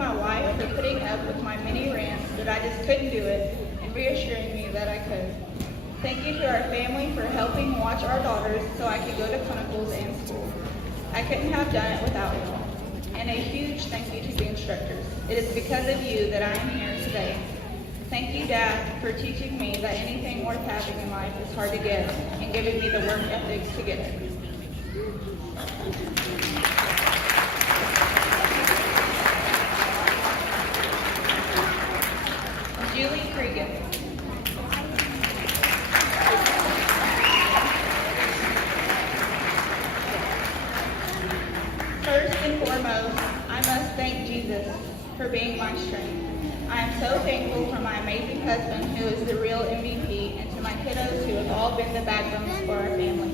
my wife for putting up with my many rants that I just couldn't do it and reassuring me that I could. Thank you to our family for helping watch our daughters so I could go to clinicals and school. I couldn't have done it without you all. And a huge thank you to the instructors. It is because of you that I am here today. Thank you, Dad, for teaching me that anything worth having in life is hard to get and giving me the work ethics to get it. Julie Cregan. First and foremost, I must thank Jesus for being my strength. I am so thankful for my amazing husband, who is the real MVP, and to my kiddos who have all been the backbones for our family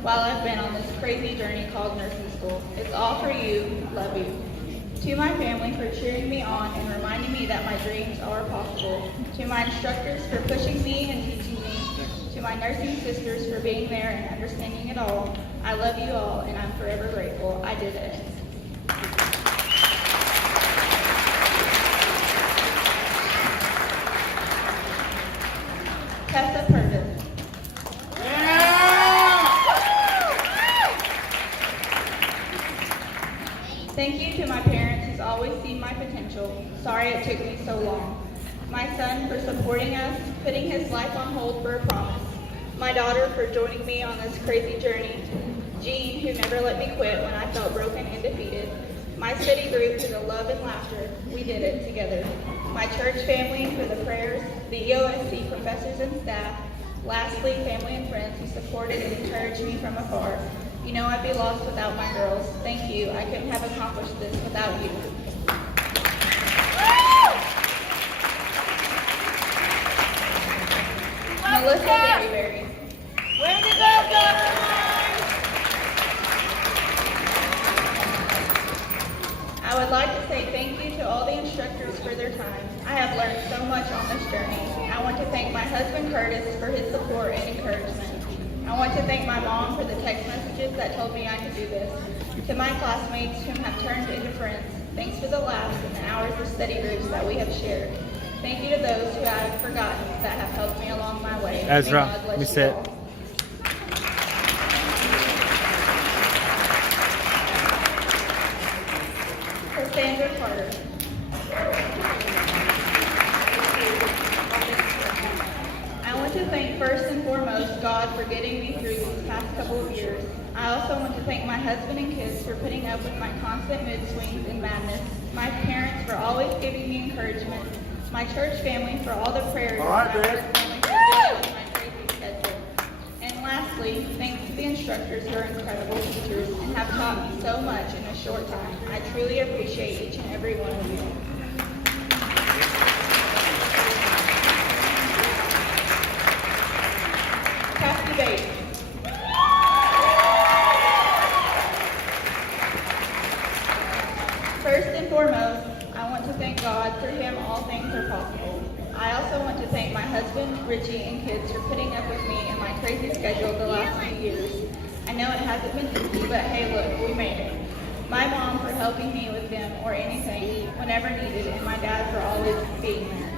while I've been on this crazy journey called nursing school. It's all for you. Love you. To my family for cheering me on and reminding me that my dreams are possible. To my instructors for pushing me and teaching me. To my nursing sisters for being there and understanding it all. I love you all, and I'm forever grateful. I did it. Tessa Purvis. Thank you to my parents who's always seen my potential. Sorry it took me so long. My son for supporting us, putting his life on hold for a promise. My daughter for joining me on this crazy journey. Jean, who never let me quit when I felt broken and defeated. My study group for the love and laughter. We did it together. My church family for the prayers, the EOSC professors and staff. Lastly, family and friends who supported and encouraged me from afar. You know I'd be lost without my girls. Thank you. I couldn't have accomplished this without you. Melissa Berryberry. Way to go, Governor! I would like to say thank you to all the instructors for their time. I have learned so much on this journey. I want to thank my husband Curtis for his support and encouragement. I want to thank my mom for the text messages that told me I could do this. To my classmates whom have turned into friends, thanks for the laughs and the hours of study groups that we have shared. Thank you to those who I have forgotten that have helped me along my way. Ezra, let me sit. Cassandra Carter. I want to thank first and foremost God for getting me through these past couple of years. I also want to thank my husband and kids for putting up with my constant mood swings and madness. My parents for always giving me encouragement. My church family for all the prayers. All right, and my work family for dealing with my crazy schedule. And lastly, thanks to the instructors who are incredible teachers and have taught me so much in a short time. I truly appreciate each and every one of you. Cassie Bates. First and foremost, I want to thank God. Through him, all things are possible. I also want to thank my husband, Richie, and kids for putting up with me and my crazy schedule the last few years. I know it hasn't been easy, but hey, look, we made it. My mom for helping me with them or anything whenever needed, and my dad for always being there.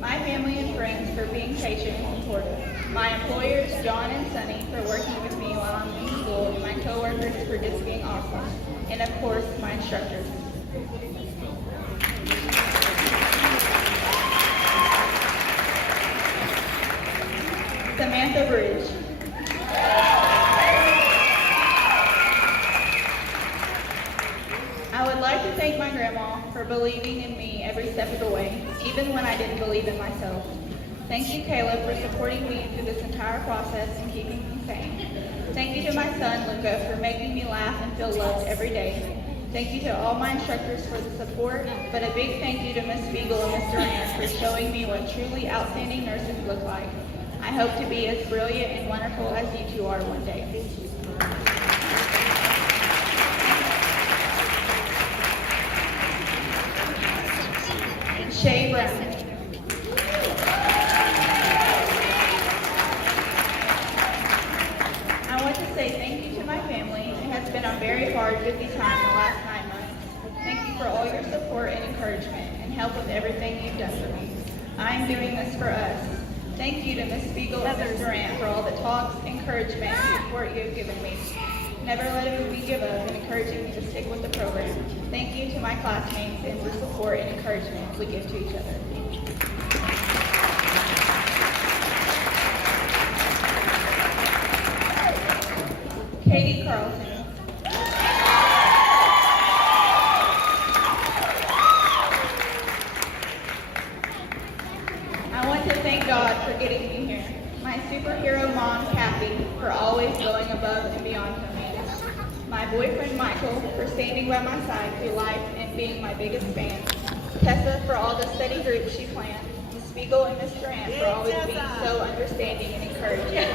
My family and friends for being patient and supportive. My employers, John and Sunny, for working with me while I'm in school, and my coworkers for just being awesome. And of course, my instructors. Samantha Bridge. I would like to thank my grandma for believing in me every step of the way, even when I didn't believe in myself. Thank you, Caleb, for supporting me through this entire process and keeping me sane. Thank you to my son, Luca, for making me laugh and feel loved every day. Thank you to all my instructors for the support, but a big thank you to Ms. Spiegel and Mr. Rand for showing me what truly outstanding nurses look like. I hope to be as brilliant and wonderful as you two are one day. Shay Brown. I want to say thank you to my family. It has been a very hard, busy time the last 9 months. Thank you for all your support and encouragement. am doing this for us. Thank you to Ms. Spiegel and Ms. Durant for all the talks, encouragement, and support you have given me. Never letting me give up and encouraging me to stick with the program. Thank you to my classmates and the support and encouragement we give to each other. Katie Carlson. I want to thank God for getting me here. My superhero mom, Kathy, for always going above and beyond for me. My boyfriend, Michael, for standing by my side through life and being my biggest fan. Tessa, for all the study groups she planned. Ms. Spiegel and Ms. Durant for always being so understanding and encouraging.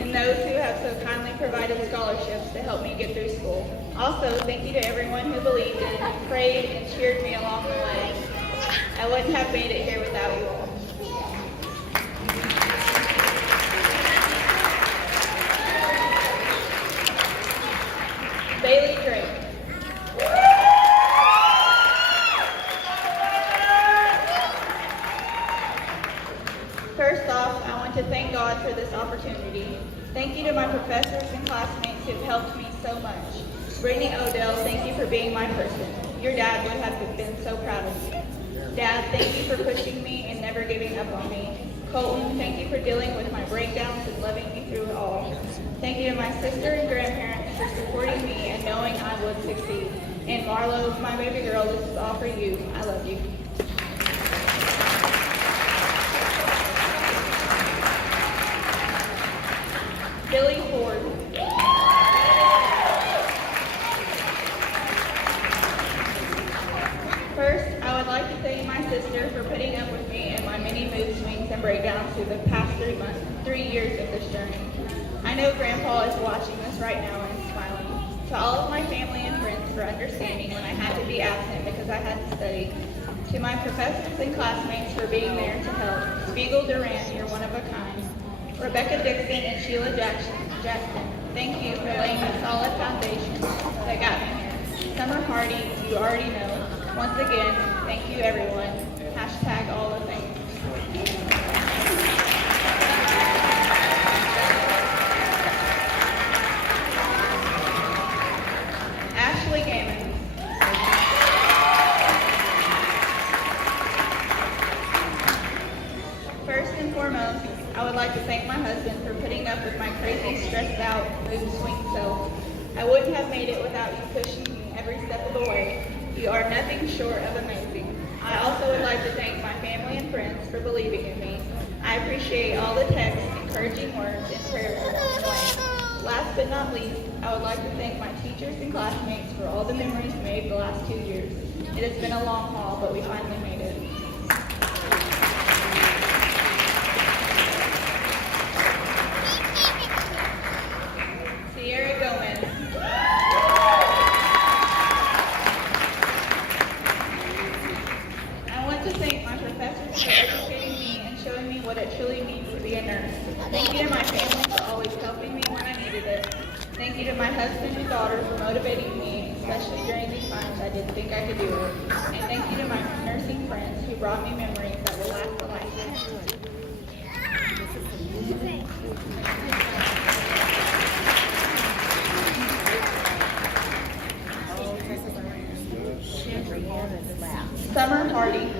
And those who have so kindly provided scholarships to help me get through school. Also, thank you to everyone who believed in and prayed and cheered me along the way. I wouldn't have made it here without you all. Bailey Drake. First off, I want to thank God for this opportunity. Thank you to my professors and classmates who have helped me so much. Brittany Odell, thank you for being my person. Your dad would have been so proud of you. Dad, thank you for pushing me and never giving up on me. Colton, thank you for dealing with my breakdowns and loving me through it all. Thank you to my sister and grandparents for supporting me and knowing I would succeed. And Marlo, my baby girl, this is all for you. I love you. Billy Ford. First, I would like to thank my sister for putting up with me and my many mood swings and breakdowns through the past 3 years of this journey. I know Grandpa is watching this right now and is smiling. To all of my family and friends for understanding when I had to be absent because I had to study. To my professors and classmates for being there to help. Spiegel Durant, you're one of a kind. Rebecca Dixon and Sheila Jackson, thank you for laying a solid foundation that got me here. Summer Hardy, you already know. Once again, thank you everyone. Hashtag all the things. Ashley Gammon. First and foremost, I would like to thank my husband for putting up with my crazy, stressed out, mood swing self. I wouldn't have made it without you pushing me every step of the way. You are nothing short of amazing. I also would like to thank my family and friends for believing in me. I appreciate all the texts, encouraging words, and prayers along the way. Last but not least, I would like to thank my teachers and classmates for all the memories made the last 2 years. It has been a long haul, but we finally made it. Sierra Gomez. I want to thank my professors for educating me and showing me what it truly means to be a nurse. Thank you to my family for always helping me when I needed it. Thank you to my husband and daughter for motivating me, especially during these times I didn't think I could do it. And thank you to my nursing friends who brought me memories that will last a lifetime. Summer Hardy.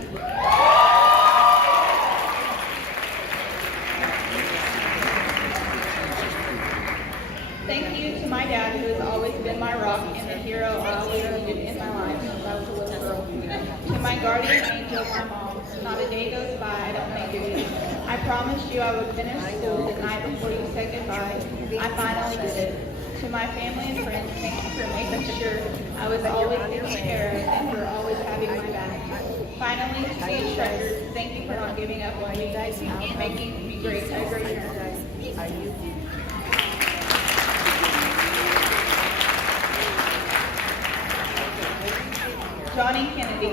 Thank you to my dad, who has always been my rock and the hero I always needed in my life since I was a little girl. To my guardian angel, my mom, not a day goes by I don't think of you. I promised you I would finish school the night before you said goodbye. I finally did it. To my family and friends, thank you for making sure I was always taken care of and for always having my back. Finally, to the instructors, thank you for not giving up on me and making me a great nurse. Johnny Kennedy.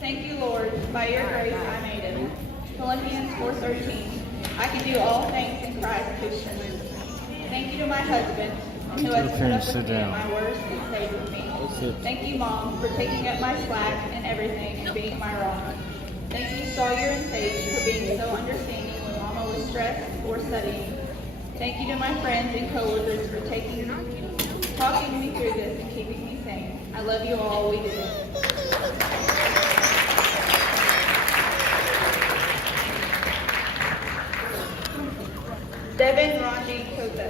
Thank you, Lord. By your grace, I made it. Philippians 4:13. I can do all things in Christ who strengthens me. Thank you to my husband, and who has put up Sit with me down. at my worst and stayed with me. Sit. Thank you, Mom, for taking up my slack and everything and being my rock. Thank you, Sawyer and Sage, for being so understanding when Mama was stressed or studying. Thank you to my friends and coworkers for talking me through this and keeping me sane. I love you all. We did it. Devin Rondi Koza.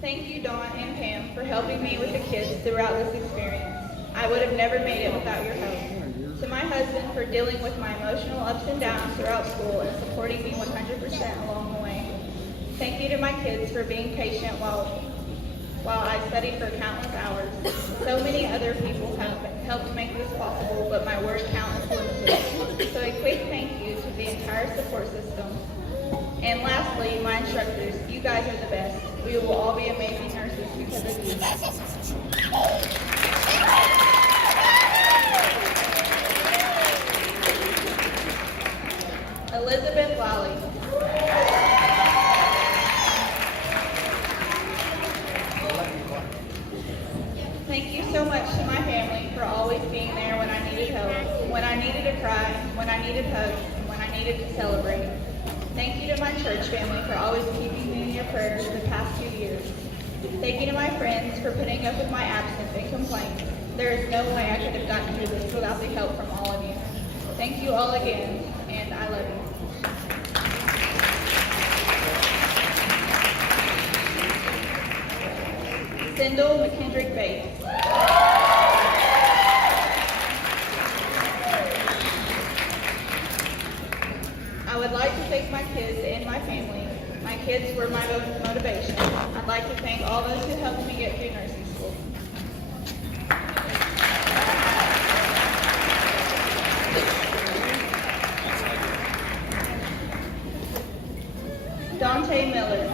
Thank you, Dawn and Pam, for helping me with the kids throughout this experience. I would have never made it without your help. To my husband for dealing with my emotional ups and downs throughout school and supporting me 100% along the way. Thank you to my kids for being patient while I studied for countless hours. So many other people have helped make this possible, but my word count is limited. So a quick thank you to the entire support system. And lastly, my instructors. You guys are the best. We will all be amazing nurses because of you. Elizabeth Lally. Thank you so much to my family for always being there when I needed help, when I needed to cry, when I needed hugs, and when I needed to celebrate. Thank you to my church family for always keeping me in your prayers the past 2 years. Thank you to my friends for putting up with my absence and complaints. There is no way I could have gotten through this without the help from all of you. Thank you all again, and I love you. Sindel McKendrick Bates. I would like to thank my kids and my family. My kids were my motivation. I'd like to thank all those who helped me get through nursing school. Dante Miller.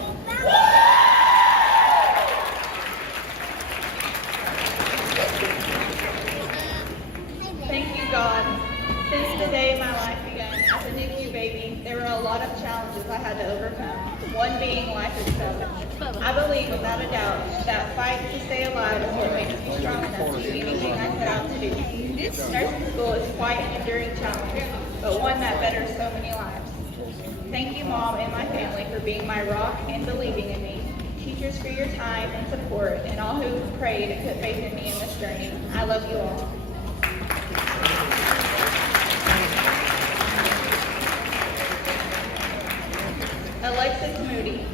Thank you, God. Since the day my life began as a NICU baby, there were a lot of challenges I had to overcome, one being life itself. I believe without a doubt that fight to stay alive is what makes me strong enough to do anything I set out to do. Nursing school is quite an enduring challenge, but one that betters so many lives. Thank you, Mom, and my family for being my rock and believing in me. Teachers for your time and support, and all who prayed and put faith in me in this journey. I love you all. Alexis Moody.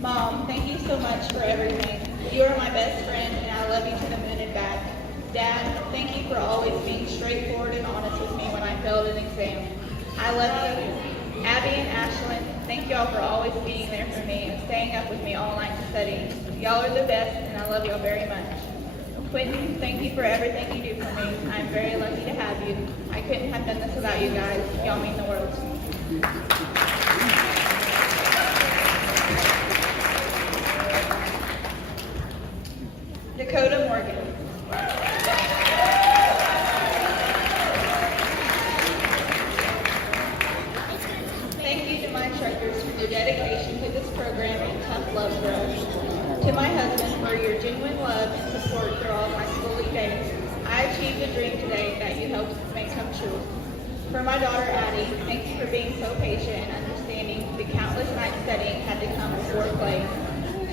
Mom, thank you so much for everything. You are my best friend, and I love you to the moon and back. Dad, thank you for always being straightforward and honest with me when I failed an exam. I love you. Abby and Ashlyn, thank y'all for always being there for me and staying up with me all night to study. Y'all are the best, and I love y'all very much. Quentin, thank you for everything you do for me. I'm very lucky to have you. I couldn't have done this without you guys. Y'all mean the world to me. Dakota Morgan. Thank you to my instructors for your dedication to this program and tough love for us. To my husband for your genuine love and support through all my schooling days. I achieved a dream today that you helped make come true. For my daughter Addie, thank you for being so patient and understanding the countless nights studying had to come before play.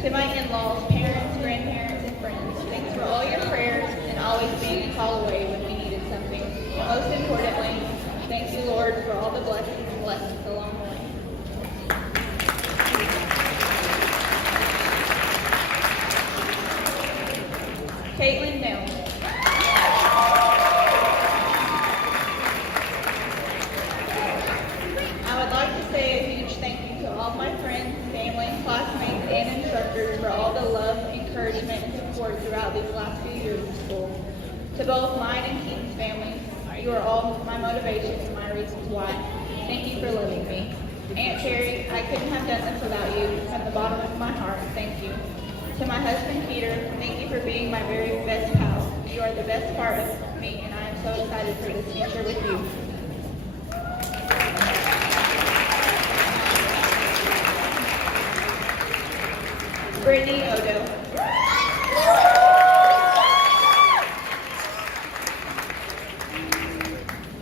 To my in-laws, parents, grandparents, and friends, thanks for all your prayers and always being a call away when we needed something. Most importantly, thank you, Lord, for all the blessings and lessons along the way. Caitlin Nell. I would like to say a huge thank you to all my friends, family, classmates, and instructors for all the love, encouragement, and support throughout these last few years of school. To both mine and Keaton's families, you are all my motivations and my reasons why. Thank you for loving me. Aunt Terry, I couldn't have done this without you. From the bottom of my heart, thank you. To my husband, Peter, thank you for being my very best pal. You are the best part of me, and I am so excited for this future with you. Brittany Odo.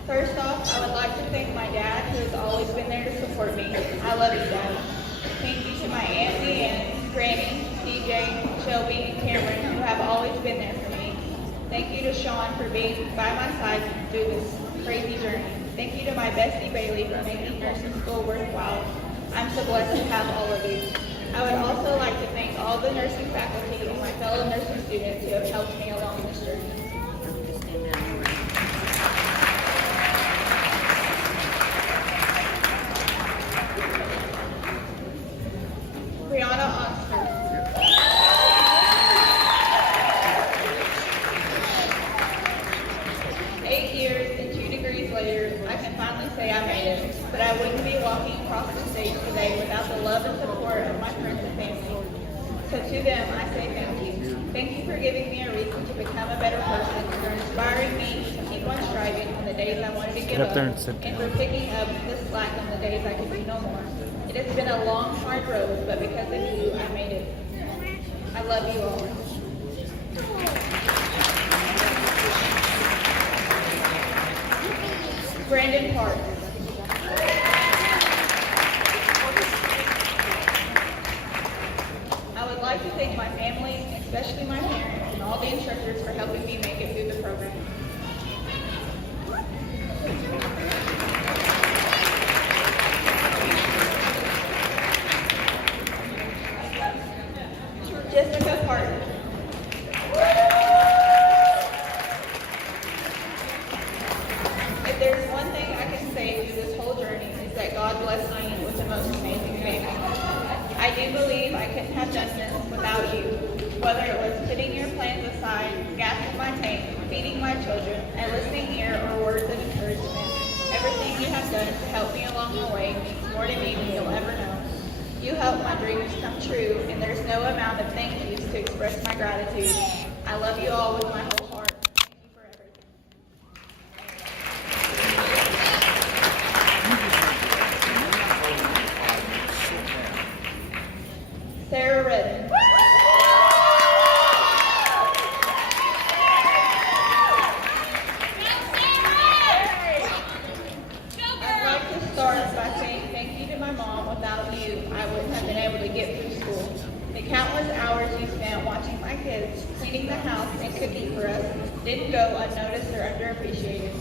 First off, I would like to thank my dad, who has always been there to support me. I love you, Dad. Thank you to my Aunt Leanne, Granny, DJ, Shelby, and Cameron, who have always been there for me. Thank you to Sean for being by my side through this crazy journey. Thank you to my bestie Bailey for making nursing school worthwhile. I'm so blessed to have all of you. I would also like to thank all the nursing faculty and my fellow nursing students who have helped me along this journey. Brianna Oxford. 8 years and 2 degrees later, I can finally say I made it, but I wouldn't be walking across the stage today without the love and support of my friends and family. So to them, I say thank you. Thank you for giving me a reason to become a better person, for inspiring me to keep on striving on the days I wanted to give up, and for picking up the slack on the days I could do no more. It has been a long, hard road, but because of you, I made it. I love you all. Brandon Park. I would like to thank my family, especially my parents, and all the instructors for helping me make it through the program. Jessica Parton. If there's one thing I can say through this whole journey, is that God blessed me with the most amazing family. I do believe I couldn't have done this without you. Whether it was putting your plans aside, gassing my tank, feeding my children, a listening ear, or words of encouragement, everything you have done to help me along the way means more to me than you'll ever know. You help my dreams come true, and there's no amount of thank yous to express my gratitude. I love you all with my whole heart. Thank you for everything. Sarah Redden. I'd like to start by saying thank you to my mom. Without you, I wouldn't have been able to get through school. The countless hours you spent watching my kids, cleaning the house, and cooking for us didn't go unnoticed or underappreciated.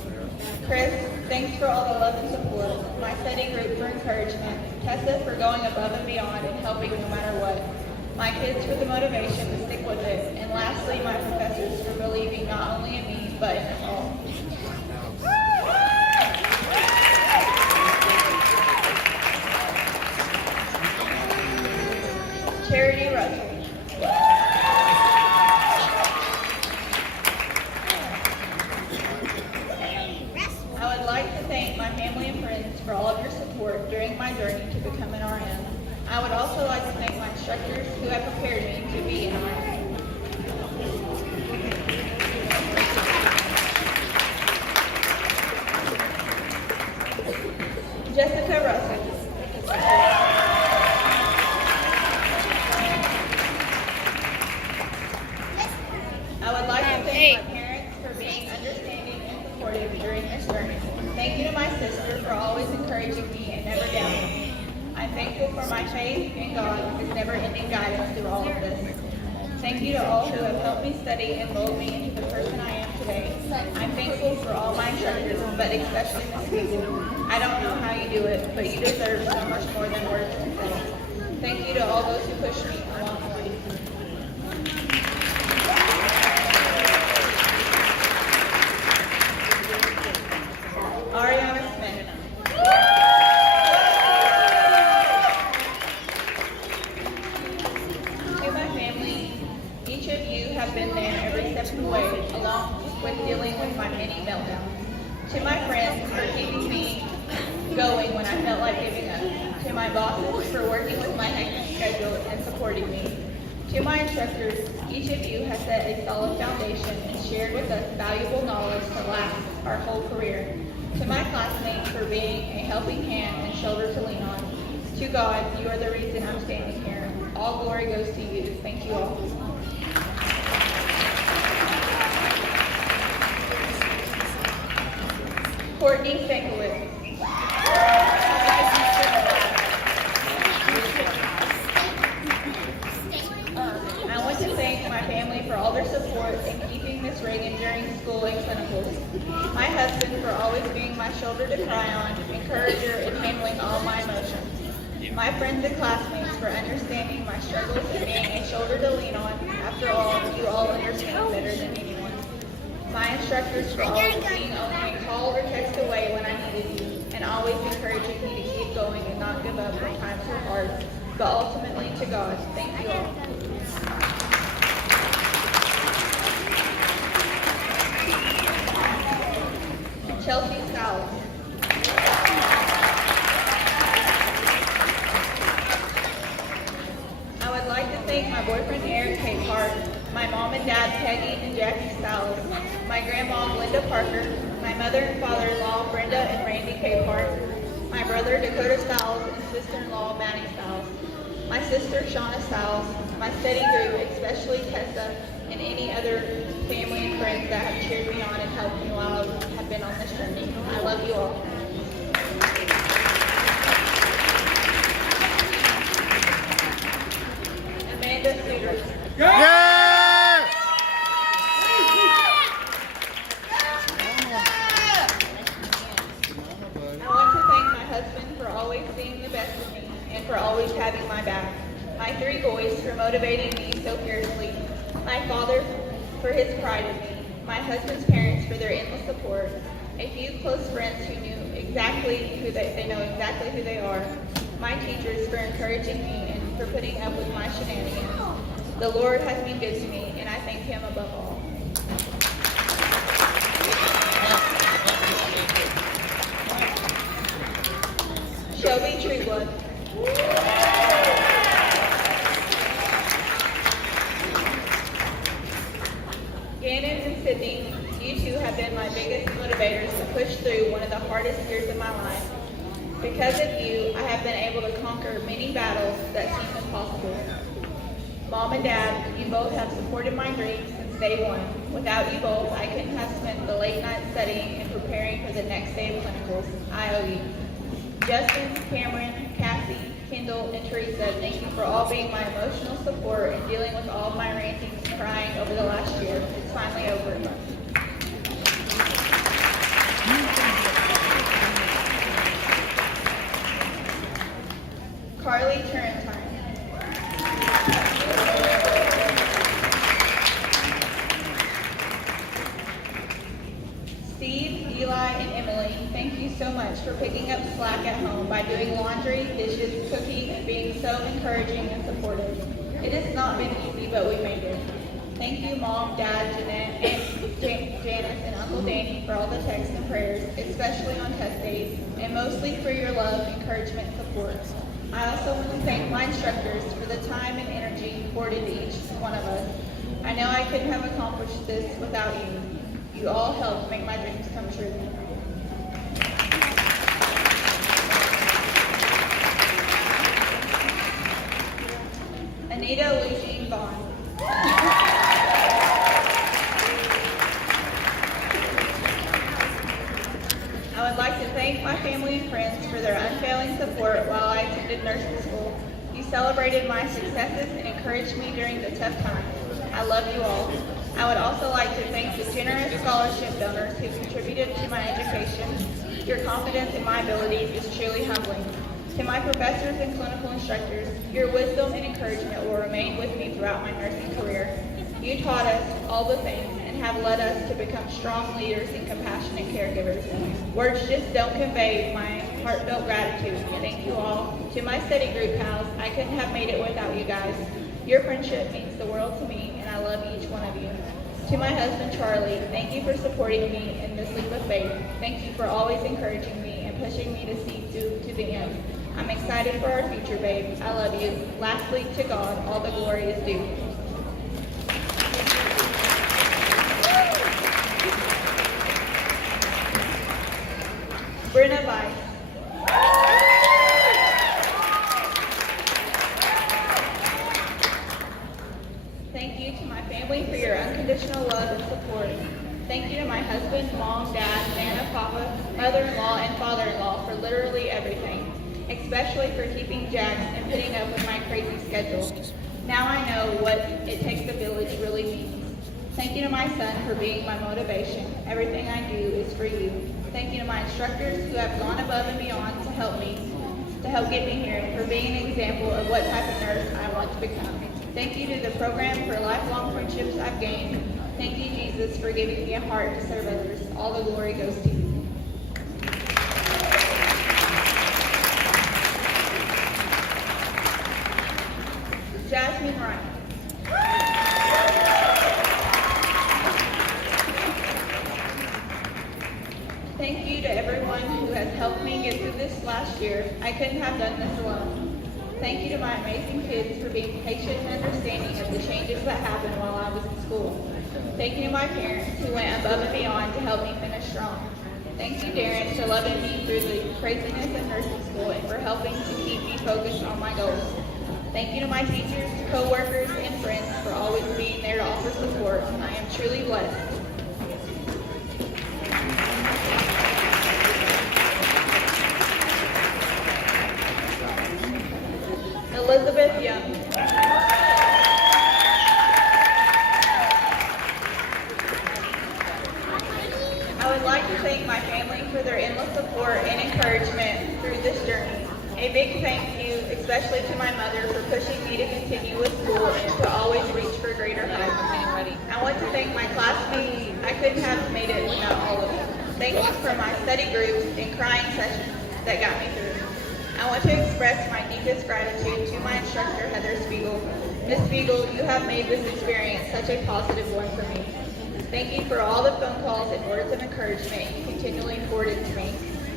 Chris, thanks for all the love and support. My study group for encouragement. Tessa for going above and beyond and helping no matter what. My kids for the motivation to stick with it. And lastly, my professors for believing not only in me, but in us all. Charity Russell. I would like to thank my family and friends for all of your support during my journey to become an RN. I would also like to thank my instructors who have prepared me to be an RN. Jessica Russell. I would like to thank my parents for being understanding and supportive during this journey. Thank you to my sister for always encouraging me and never doubting me. I'm thankful for my faith in God and his never-ending guidance through all of this. Thank you to all who have helped me study and mold me into the person I am today. I'm thankful for all my instructors, but especially Miss Susan. I don't know how you do it, but you deserve so much more than words can say. Thank you to all those who pushed me along the way. Ariana Smith. To my family, each of you have been there every step of the way, along with dealing with my many meltdowns. To my friends for keeping me going when I felt like giving up. To my bosses for working with my hectic schedule and supporting me. To my instructors, each of you has set a solid foundation and shared with us valuable knowledge to last our whole career. To my classmates for being a helping hand and shoulder to lean on. To God, you are the reason I'm standing here. All glory goes to you. Thank you all. Courtney Stankiewicz. I want to thank my family for all their support in keeping Miss Reagan during school and clinicals. My husband for always being my shoulder to cry on, encourager, and handling all my emotions. My friends and classmates for understanding my struggles and being a shoulder to lean on. After all, you all understand better than anyone. My instructors for always being only a call or text away when I needed you, and always encouraging me to keep going and not give up when times were hard. But ultimately to God, thank you all. Chelsea Sowell. I would like to thank my boyfriend Eric Capehart, my mom and dad Peggy and Jackie Stiles, my grandma Linda Parker, my mother and father-in-law Brenda and Randy Capehart, my brother Dakota Stiles and sister-in-law Maddie Stiles, my sister Shauna Stiles, my study group, especially Tessa, and any other family and friends that have cheered me on and helped me while I have been on this journey. I love you all. Amanda Suiters. Yeah! I want to thank my husband for always seeing the best in me and for always having my back. My 3 boys for motivating me so fiercely. My father for his pride in me. My husband's parents for their endless support. A few close friends who knew exactly who they know exactly who they are. My teachers for encouraging me and for putting up with my shenanigans. The Lord has been good to me, and I thank him above all. Shelby Trueblood. Gannon and Sydney, you two have been my biggest motivators to push through one of the hardest years of my life. Because of you, I have been able to conquer many battles that seemed impossible. Mom and Dad, you both have supported my dreams since day one. Without you both, I couldn't have spent the late nights studying and preparing for the next day of clinicals. I owe you. Justin, Cameron, Cassie, Kendall, and Teresa, thank you for all being my emotional support and dealing with all of my rantings and crying over the last year. It's finally over. Carly Turrentine. Steve, Eli, and Emily, thank you so much for picking up slack at home by doing laundry, dishes, cooking, and being so encouraging and supportive. It has not been easy, but we made it. Thank you, Mom, Dad, Jeanette, Aunt Janice, and Uncle Danny for all the texts and prayers, especially on test days, and mostly for your love, encouragement, and support. I also want to thank my instructors for the time and energy poured into each one of us. I know I couldn't have accomplished this without you. You all helped make my dreams come true. Anita Eugene Vaughn. I would like to thank my family and friends for their unfailing support while I attended nursing school. You celebrated my successes and encouraged me during the tough times. I love you all. I would also like to thank the generous scholarship donors who contributed to my education. Your confidence in my abilities is truly humbling. To my professors and clinical instructors, your wisdom and encouragement will remain with me throughout my nursing career. You taught us all the things and have led us to become strong leaders and compassionate caregivers. Words just don't convey my heartfelt gratitude. Thank you all. To my study group pals, I couldn't have made it without you guys. Your friendship means the world to me, and I love each one of you. To my husband, Charlie, thank you for supporting me in this leap of faith. Thank you for always encouraging me and pushing me to see through to the end. I'm excited for our future, babe. I love you. Lastly, to God, all the glory is due. Brenna Weiss. Thank you to my family for your unconditional love and support. Thank you to my husband, mom, dad, Nana, papa, mother-in-law, and father-in-law for literally everything, especially for keeping Jax and putting up with my crazy schedule. Now I know what it takes a village really means. Thank you to my son for being my motivation. Everything I do is for you. Thank you to my instructors who have gone above and beyond to help get me here, and for being an example of what type of nurse I want to become. Thank you to the program for lifelong friendships I've gained. Thank you, Jesus, for giving me a heart to serve others. All the glory goes to you. Jasmine Ryan. Thank you to everyone who has helped me get through this last year. I couldn't have done this alone. Thank you to my amazing kids for being patient and understanding of the changes that happened while I was in school. Thank you to my parents who went above and beyond to help me finish strong. Thank you, Darren, for loving me through the craziness of nursing school and for helping to keep me focused on my goals. Thank you to my teachers, co-workers, and friends for always being there to offer support. I am truly blessed. Elizabeth Young. I would like to thank my family for their endless support and encouragement through this journey. A big thank you, especially to my mother, for pushing me to continue with school and to always reach for greater heights. I want to thank my classmates. I couldn't have made it without all of you. Thank you for my study groups and crying sessions that got me through. I want to express my deepest gratitude to my instructor, Heather Spiegel. Ms. Spiegel, you have made this experience such a positive one for me. Thank you for all the phone calls and words of encouragement you continually poured into me.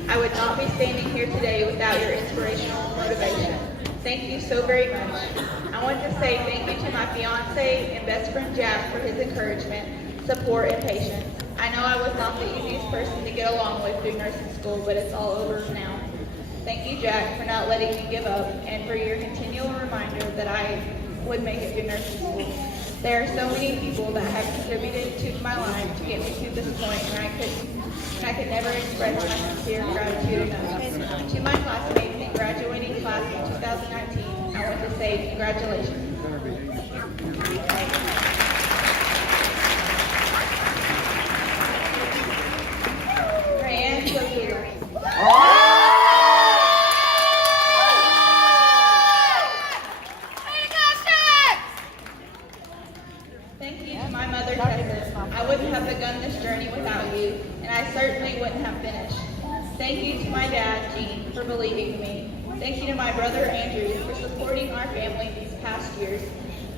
I would not be standing here today without your inspirational motivation. Thank you so very much. I want to say thank you to my fiance and best friend Jack for his encouragement, support, and patience. I know I was not the easiest person to get along with through nursing school, but it's all over now. Thank you, Jack, for not letting me give up and for your continual reminder that I would make it through nursing school. There are so many people that have contributed to my life to get me to this point, and I could never express my sincere gratitude enough. To my classmates and graduating class in 2019, I want to say congratulations. Rayanne Sokula. Thank you to my mother, Tessa. I wouldn't have begun this journey without you, and I certainly wouldn't have finished. Thank you to my dad, Gene, for believing in me. Thank you to my brother, Andrew, for supporting our family these past years.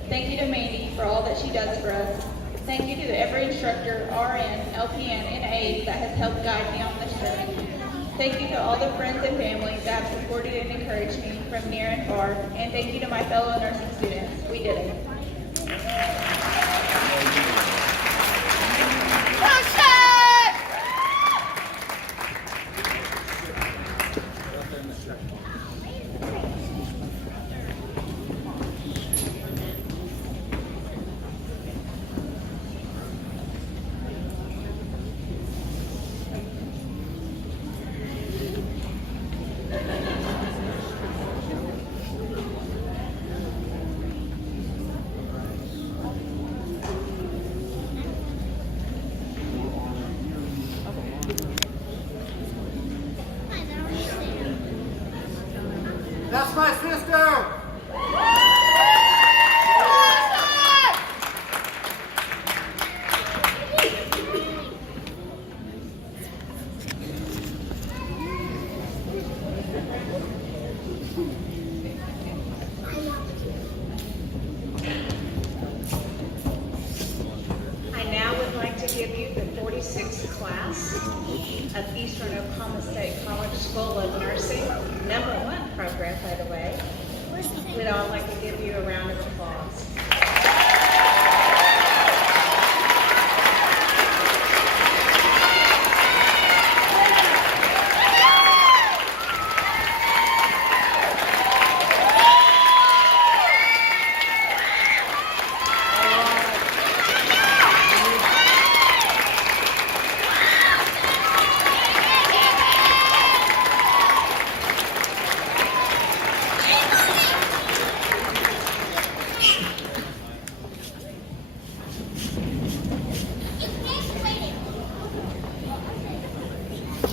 Thank you to Mandy for all that she does for us. Thank you to every instructor, RN, LPN, and aide that has helped guide me on this journey. Thank you to all the friends and families that have supported and encouraged me from near and far. And thank you to my fellow nursing students. We did it. That's my sister! I now would like to give you the 46th class of Eastern Oklahoma State College School of Nursing, #1 program, by the way. We'd all like to give you a round of applause.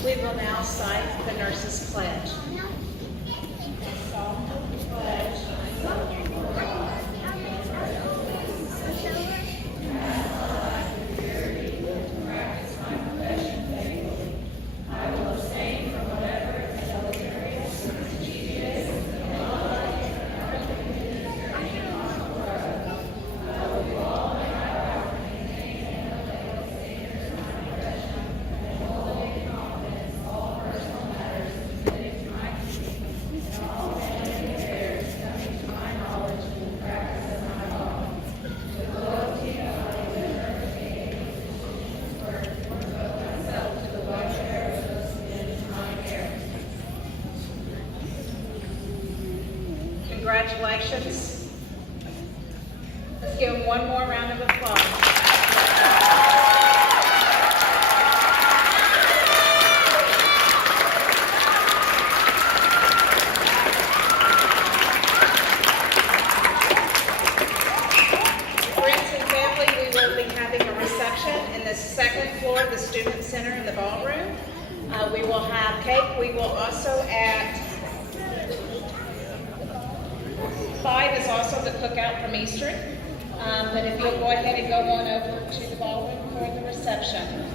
We will now cite the nurse's pledge. Congratulations. Let's give them one more round of applause. Friends and family, we will be having a reception in the second floor of the Student Center in the ballroom. We will have cake. We will also at 5 is also the cookout from Eastern. But if you'll go ahead and go on over to the ballroom for the reception.